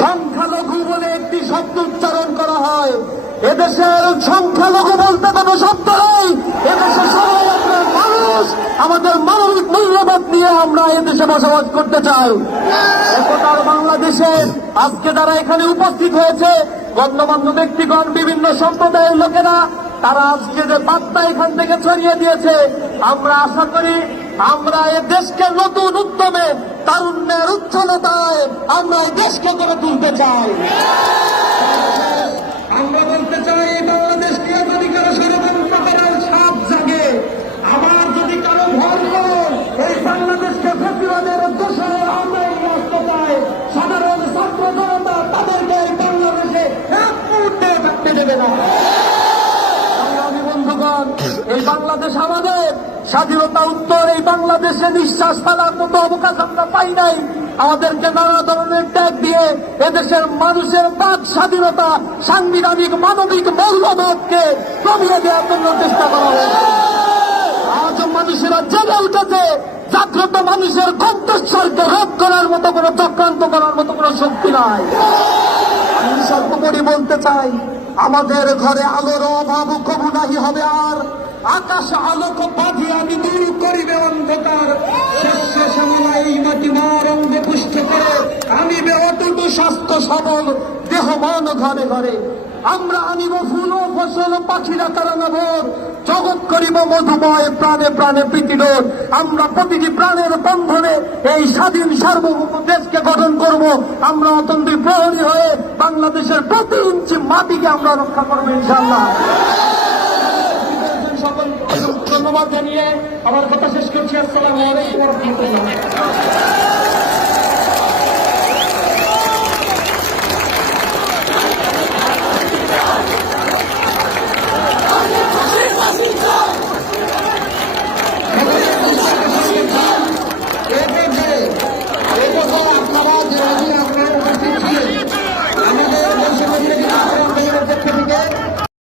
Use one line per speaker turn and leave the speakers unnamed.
সংখ্যালঘু বলে একটি শব্দ উচ্চারণ করা হয়। এদেশের সংখ্যালঘু বলতে কোনো শব্দ নেই। এদেশে সবাই আমরা মানুষ। আমাদের মানবিক মূল্যবোধ নিয়ে আমরা এদেশে বসবাস করতে চাই। একতার বাংলাদেশে আজকে যারা এখানে উপস্থিত হয়েছে, গণ্যমান্য ব্যক্তিগণ, বিভিন্ন সম্প্রদায়ের লোকেরা, তারা আজকে যে বার্তা এখান থেকে ছড়িয়ে দিয়েছে, আমরা আশা করি আমরা এ দেশকে নতুন উদ্যমে তারুণ্যের উচ্ছলতায় আমরা এই দেশকে করে তুলতে চাই। এই বাংলাদেশ আমাদের। স্বাধীনতা উত্তর, এই বাংলাদেশে নিঃশ্বাস ফেলার মতো অবকাশ আমরা পাই নাই। আমাদেরকে নানা ধরনের ট্যাগ দিয়ে এদেশের মানুষের বাক স্বাধীনতা, সাংবিধানিক, মানবিক মূল্যবোধকে কমিয়ে দেওয়ার জন্য চেষ্টা করা হয়েছে। আজ মানুষেরা জেগে উঠেছে, জাগ্রত মানুষের কণ্ঠস্বরকে রোধ করার মতো কোনো চক্রান্ত করার মতো কোনো শক্তি নাই। আমি সর্বোপরি বলতে চাই আমাদের ঘরে আলোর অভাব, কবু নাহি হবে আর। আকাশ আলোক বাঁধি আমি দূর করিবে অন্ধকার। শেষ শেষ মাটি সবল দেহ ঘরে ঘরে। আমরা আনিব ফুল ফসল, পাখিরা তারা নবর জগৎ করিব মধুময়, প্রাণে প্রাণে প্রীতিডোর আমরা প্রতিটি প্রাণের বন্ধনে এই স্বাধীন সার্বভৌম দেশকে গঠন করব। আমরা অত্যন্ত প্রহরী হয়ে বাংলাদেশের প্রতি ইঞ্চি মাটিকে আমরা রক্ষা করব ইনশাল্লাহ ধন্যবাদ জানিয়ে আমার কথা শেষ করছি। আসসালামু আলাইকুম।